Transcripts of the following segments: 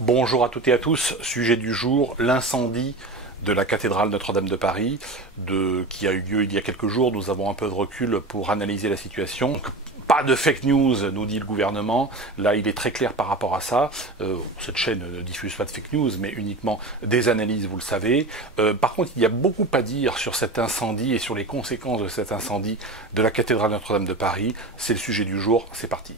Bonjour à toutes et à tous, sujet du jour, l'incendie de la cathédrale Notre-Dame de Paris, qui a eu lieu il y a quelques jours. Nous avons un peu de recul pour analyser la situation. Donc, pas de fake news, nous dit le gouvernement. Là, il est très clair par rapport à ça. Cette chaîne ne diffuse pas de fake news, mais uniquement des analyses, vous le savez. Par contre, il y a beaucoup à dire sur cet incendie et sur les conséquences de cet incendie de la cathédrale Notre-Dame de Paris. C'est le sujet du jour, c'est parti.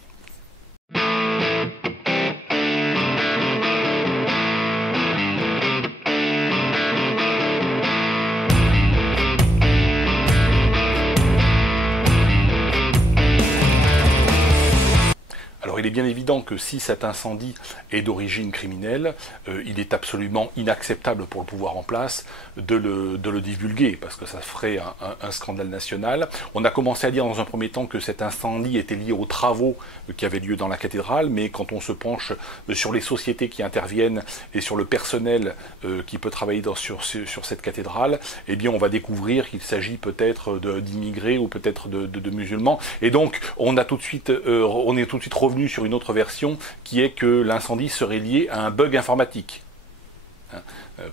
Alors il est bien évident que si cet incendie est d'origine criminelle, il est absolument inacceptable pour le pouvoir en place de le divulguer, parce que ça ferait un scandale national. On a commencé à dire dans un premier temps que cet incendie était lié aux travaux qui avaient lieu dans la cathédrale, mais quand on se penche sur les sociétés qui interviennent et sur le personnel qui peut travailler sur cette cathédrale, eh bien on va découvrir qu'il s'agit peut-être d'immigrés ou peut-être de musulmans. Et donc on est tout de suite revenu sur une autre version qui est que l'incendie serait lié à un bug informatique.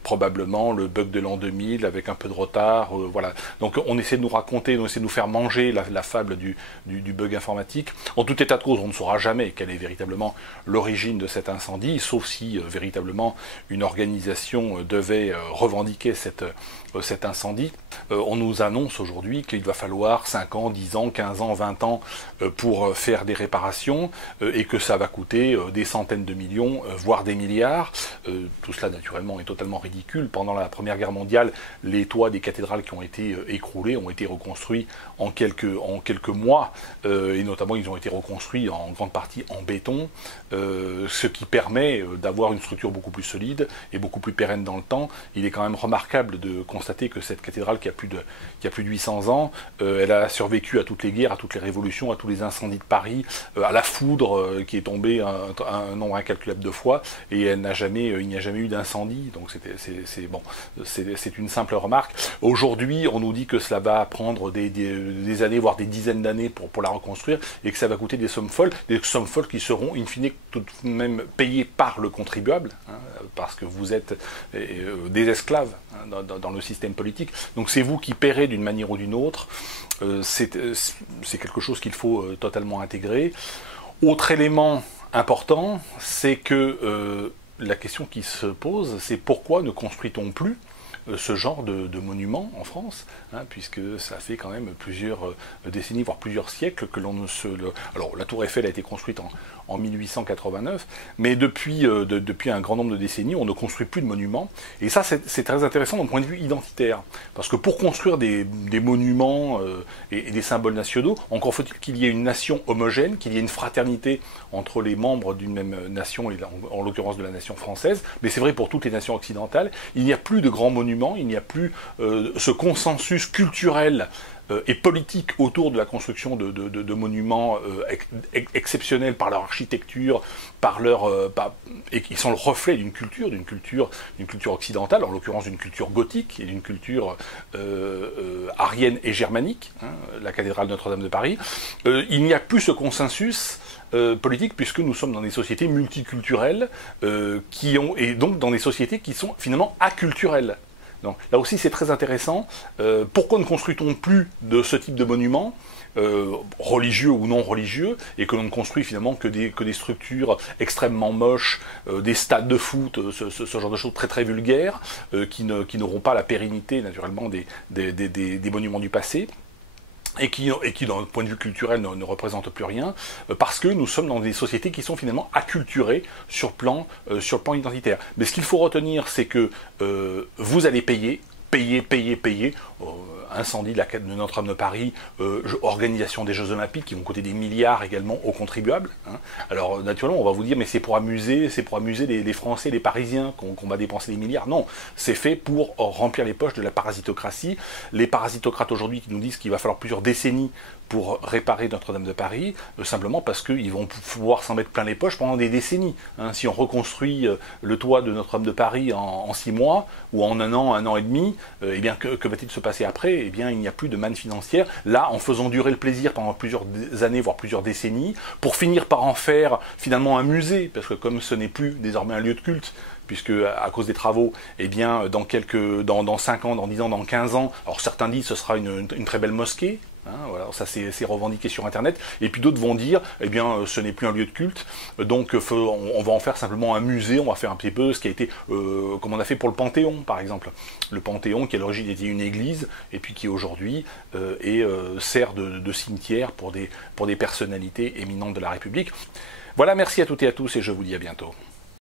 Probablement le bug de l'an 2000 avec un peu de retard, voilà. Donc on essaie de nous raconter, on essaie de nous faire manger la fable du bug informatique. En tout état de cause, on ne saura jamais quelle est véritablement l'origine de cet incendie, sauf si véritablement une organisation devait revendiquer cet incendie. On nous annonce aujourd'hui qu'il va falloir 5 ans, 10 ans, 15 ans, 20 ans pour faire des réparations et que ça va coûter des centaines de millions, voire des milliards. Tout cela naturellement est totalement ridicule. Pendant la Première Guerre mondiale, les toits des cathédrales qui ont été écroulés ont été reconstruits en quelques mois, et notamment ils ont été reconstruits en grande partie en béton, ce qui permet d'avoir une structure beaucoup plus solide et beaucoup plus pérenne dans le temps. Il est quand même remarquable de constater que cette cathédrale qui a plus de 800 ans, elle a survécu à toutes les guerres, à toutes les révolutions, à tous les incendies de Paris, à la foudre qui est tombée un nombre incalculable de fois, et il n'y a jamais eu d'incendie. Donc c'est une simple remarque. Aujourd'hui, on nous dit que cela va prendre des années, voire des dizaines d'années pour la reconstruire, et que ça va coûter des sommes folles qui seront in fine tout de même payées par le contribuable, hein, parce que vous êtes des esclaves hein, dans le système politique. Donc c'est vous qui paierez d'une manière ou d'une autre. C'est quelque chose qu'il faut totalement intégrer. Autre élément important, c'est que la question qui se pose, c'est pourquoi ne construit-on plus ce genre de monuments en France, hein, puisque ça fait quand même plusieurs décennies, voire plusieurs siècles que l'on ne se... Alors la tour Eiffel a été construite en 1889, mais depuis un grand nombre de décennies, on ne construit plus de monuments, et ça c'est très intéressant d'un point de vue identitaire, parce que pour construire des monuments et des symboles nationaux, encore faut-il qu'il y ait une nation homogène, qu'il y ait une fraternité entre les membres d'une même nation, et en l'occurrence de la nation française, mais c'est vrai pour toutes les nations occidentales. Il n'y a plus de grands monuments, il n'y a plus ce consensus culturel et politique autour de la construction de monuments exceptionnels par leur architecture, et qui sont le reflet d'une culture occidentale, en l'occurrence d'une culture gothique et d'une culture arienne et germanique, hein, la cathédrale Notre-Dame de Paris. Il n'y a plus ce consensus politique, puisque nous sommes dans des sociétés multiculturelles et donc dans des sociétés qui sont finalement aculturelles. Donc, là aussi c'est très intéressant. Pourquoi ne construit-on plus de ce type de monuments, religieux ou non religieux, et que l'on ne construit finalement que des structures extrêmement moches, des stades de foot, ce genre de choses très très vulgaires, qui n'auront pas la pérennité naturellement des monuments du passé, et qui d'un point de vue culturel ne représentent plus rien, parce que nous sommes dans des sociétés qui sont finalement acculturées sur le plan identitaire. Mais ce qu'il faut retenir, c'est que vous allez payer, incendie de Notre-Dame de Paris, organisation des Jeux Olympiques qui vont coûter des milliards également aux contribuables. Hein. Alors naturellement on va vous dire mais c'est pour amuser les Français, les Parisiens qu'on va dépenser des milliards. Non, c'est fait pour remplir les poches de la parasitocratie. Les parasitocrates aujourd'hui qui nous disent qu'il va falloir plusieurs décennies pour réparer Notre-Dame de Paris, simplement parce qu'ils vont pouvoir s'en mettre plein les poches pendant des décennies. Hein. Si on reconstruit le toit de Notre-Dame de Paris en 6 mois, ou en un an et demi, eh bien, que va-t-il se passer après? Eh bien, il n'y a plus de manne financière. Là, en faisant durer le plaisir pendant plusieurs années, voire plusieurs décennies, pour finir par en faire finalement un musée, parce que comme ce n'est plus désormais un lieu de culte, puisque à cause des travaux, eh bien, dans 5 ans, dans 10 ans, dans 15 ans, alors certains disent que ce sera une très belle mosquée, hein, voilà, ça c'est revendiqué sur Internet, et puis d'autres vont dire, eh bien, ce n'est plus un lieu de culte, donc on va en faire simplement un musée, on va faire un petit peu ce qui a été, comme on a fait pour le Panthéon, par exemple. Le Panthéon, qui à l'origine était une église, et puis qui aujourd'hui sert de cimetière pour des personnalités éminentes de la République. Voilà, merci à toutes et à tous, et je vous dis à bientôt.